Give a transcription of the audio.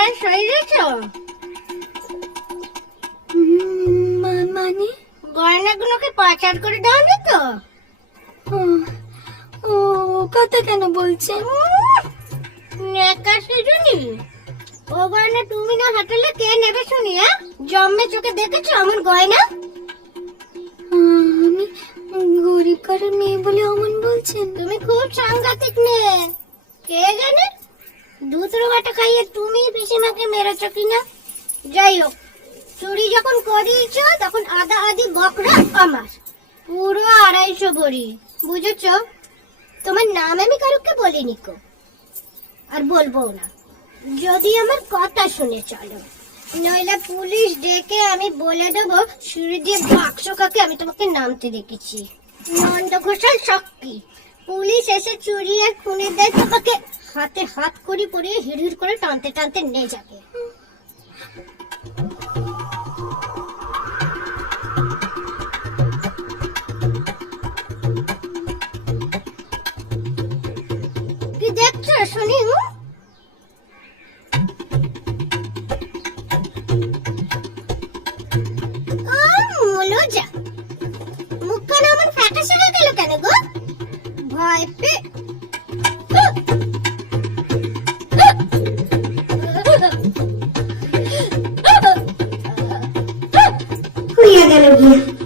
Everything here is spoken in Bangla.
ফ্রেশ হয়ে গেছ? মানে? গয়নাগুলোকে পাচার করে দাওনি তো? ও কথা কেন বলছে? নেকাশে শুনি ও গয়না তুমি না হাটালে কে নেবে শুনি হ্যাঁ? জম্মে চোখে দেখেছ আমার গয়না? আমি গরিব ঘরের মেয়ে বলে অমন বলছেন? তুমি খুব সাংঘাতিক মেয়ে। কে জানে? দুধরো বাটা খাইয়ে তুমি পিসিমাকে মেরেছ কিনা? যাই হোক চুরি যখন করিয়েছ, তখন আধা আধি বকরা আমার। পুরো আড়াইশো ভরি বুঝেছ? তোমার নাম আমি কারুকে বলিনি কো? আর বলব না। যদি আমার কথা শুনে চলো, নইলে পুলিশ ডেকে আমি বলে দেবো, সিঁড়ি দিয়ে বাক্স কাকে আমি তোমাকে নামতে দেখেছি। নন্দ ঘোষাল শক্তি পুলিশ এসে চুরি আর খুনে দেয় তোমাকে হাতে হাত করি পরিয়ে হিড় হিড় করে টানতে টানতে নিয়ে যাবে। শুনি মুখখানা আমার গেল কেন গো? ভয় পে energía.